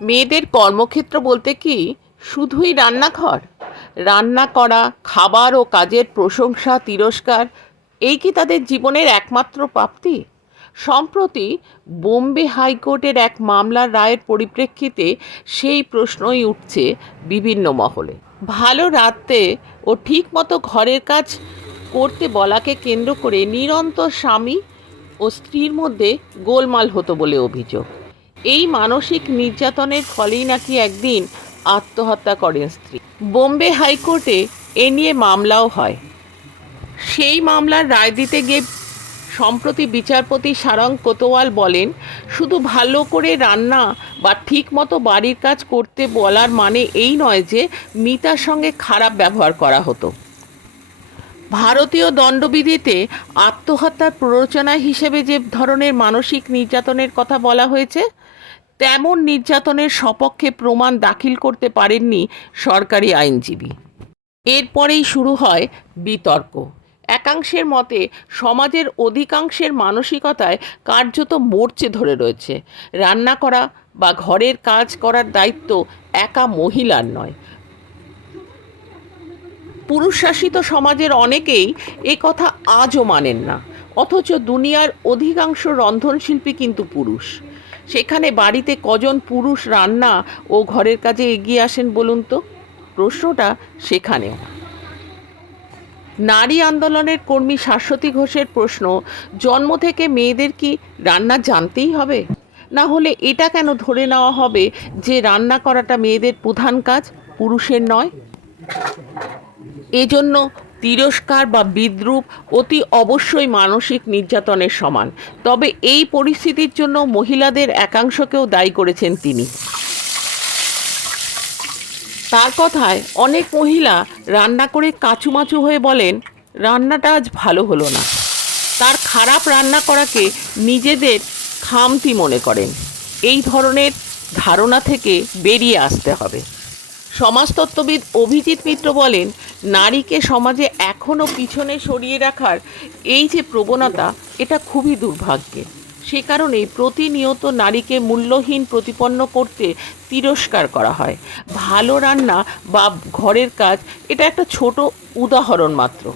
মেয়েদের কর্মক্ষেত্র বলতে কি? শুধুই রান্নাঘর? রান্না করা, খাবার ও কাজের প্রশংসা, তিরস্কার, এই কি তাদের জীবনের একমাত্র প্রাপ্তি? সম্প্রতি বোম্বে হাইকোর্টের এক মামলার রায়ের পরিপ্রেক্ষিতে সেই প্রশ্নই উঠছে বিভিন্ন মহলে। ভালো রাতে ও ঠিকমতো ঘরের কাজ করতে বলাকে কেন্দ্র করে নিরন্তর স্বামী ও স্ত্রীর মধ্যে গোলমাল হতো বলে অভিযোগ। এই মানসিক নির্যাতনের ফলেই নাকি একদিন আত্মহত্যা করেন স্ত্রী। বোম্বে হাইকোর্টে এ নিয়ে মামলাও হয়। সেই মামলার রায় দিতে গিয়ে সম্প্রতি বিচারপতি সারং কোতোয়াল বলেন, শুধু ভালো করে রান্না বা ঠিকমতো বাড়ির কাজ করতে বলার মানে এই নয় যে মিতার সঙ্গে খারাপ ব্যবহার করা হতো। ভারতীয় দণ্ডবিধিতে আত্মহত্যার প্ররোচনা হিসেবে যে ধরনের মানসিক নির্যাতনের কথা বলা হয়েছে তেমন নির্যাতনের সপক্ষে প্রমাণ দাখিল করতে পারেননি সরকারি আইনজীবী। এরপরেই শুরু হয় বিতর্ক। একাংশের মতে, সমাজের অধিকাংশের মানসিকতায় কার্যত মরচে ধরে রয়েছে। রান্না করা বা ঘরের কাজ করার দায়িত্ব একা মহিলার নয়। পুরুষ শাসিত সমাজের অনেকেই এ কথা আজও মানেন না। অথচ দুনিয়ার অধিকাংশ রন্ধনশিল্পী কিন্তু পুরুষ। সেখানে বাড়িতে কজন পুরুষ রান্না ও ঘরের কাজে এগিয়ে আসেন বলুন তো? প্রশ্নটা সেখানেও। নারী আন্দোলনের কর্মী শাশ্বতী ঘোষের প্রশ্ন, জন্ম থেকে মেয়েদের কি রান্না জানতেই হবে? না হলে এটা কেন ধরে নেওয়া হবে যে রান্না করাটা মেয়েদের প্রধান কাজ, পুরুষের নয়? এজন্য তিরস্কার বা বিদ্রুপ অতি অবশ্যই মানসিক নির্যাতনের সমান। তবে এই পরিস্থিতির জন্য মহিলাদের একাংশকেও দায়ী করেছেন তিনি। তার কথায় অনেক মহিলা রান্না করে কাচুমাচু হয়ে বলেন, রান্নাটা আজ ভালো হলো না। তার খারাপ রান্না করাকে নিজেদের খামতি মনে করেন। এই ধরনের ধারণা থেকে বেরিয়ে আসতে হবে। সমাজতত্ত্ববিদ অভিজিৎ মিত্র বলেন নারীকে সমাজে এখনও পিছনে সরিয়ে রাখার এই যে প্রবণতা, এটা খুবই দুর্ভাগ্যের সে কারণেই প্রতিনিয়ত নারীকে মূল্যহীন প্রতিপন্ন করতে তিরস্কার করা হয়। ভালো রান্না বা ঘরের কাজ, এটা একটা ছোট উদাহরণ মাত্র।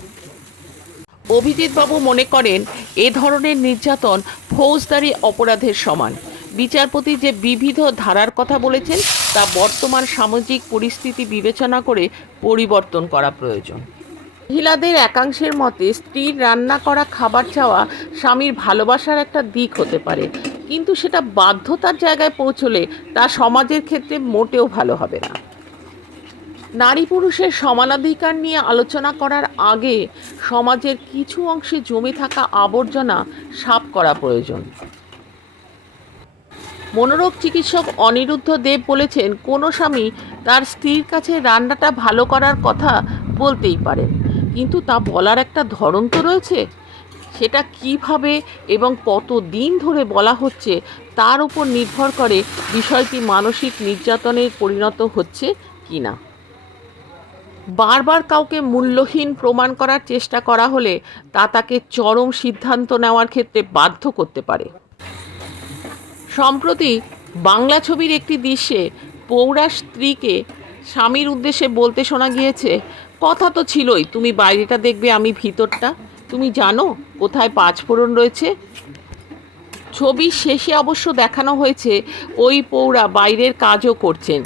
অভিজিৎবাবু মনে করেন, এ ধরনের নির্যাতন ফৌজদারি অপরাধের সমান। বিচারপতি যে বিবিধ ধারার কথা বলেছেন তা বর্তমান সামাজিক পরিস্থিতি বিবেচনা করে পরিবর্তন করা প্রয়োজন। মহিলাদের একাংশের মতে স্ত্রীর রান্না করা খাবার চাওয়া স্বামীর ভালোবাসার একটা দিক হতে পারে। কিন্তু সেটা বাধ্যতার জায়গায় পৌঁছলে তা সমাজের ক্ষেত্রে মোটেও ভালো হবে না। নারী পুরুষের সমানাধিকার নিয়ে আলোচনা করার আগে সমাজের কিছু অংশে জমে থাকা আবর্জনা সাফ করা প্রয়োজন। মনোরোগ চিকিৎসক অনিরুদ্ধ দেব বলেছেন, কোনো স্বামী তার স্ত্রীর কাছে রান্নাটা ভালো করার কথা বলতেই পারেন। কিন্তু তা বলার একটা ধরন তো রয়েছে। সেটা কীভাবে এবং কত দিন ধরে বলা হচ্ছে, তার উপর নির্ভর করে বিষয়টি মানসিক নির্যাতনের পরিণত হচ্ছে কি না বারবার কাউকে মূল্যহীন প্রমাণ করার চেষ্টা করা হলে তা তাকে চরম সিদ্ধান্ত নেওয়ার ক্ষেত্রে বাধ্য করতে পারে। সম্প্রতি বাংলা ছবির একটি দৃশ্যে পৌরা স্ত্রীকে স্বামীর উদ্দেশ্যে বলতে শোনা গিয়েছে, কথা তো ছিলই, তুমি বাইরেটা দেখবে, আমি ভিতরটা। তুমি জানো কোথায় পাঁচফোড়ন রয়েছে? ছবির শেষে অবশ্য দেখানো হয়েছে, ওই পৌরা বাইরের কাজও করছেন।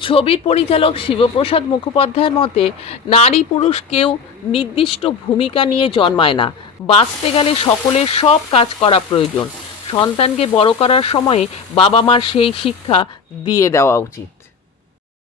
ছবির পরিচালক শিবপ্রসাদ মুখোপাধ্যায়ের মতে, নারী পুরুষ কেউ নির্দিষ্ট ভূমিকা নিয়ে জন্মায় না। বাঁচতে গেলে সকলের সব কাজ করা প্রয়োজন। সন্তানকে বড় করার সময়ে বাবা মার সেই শিক্ষা দিয়ে দেওয়া উচিত।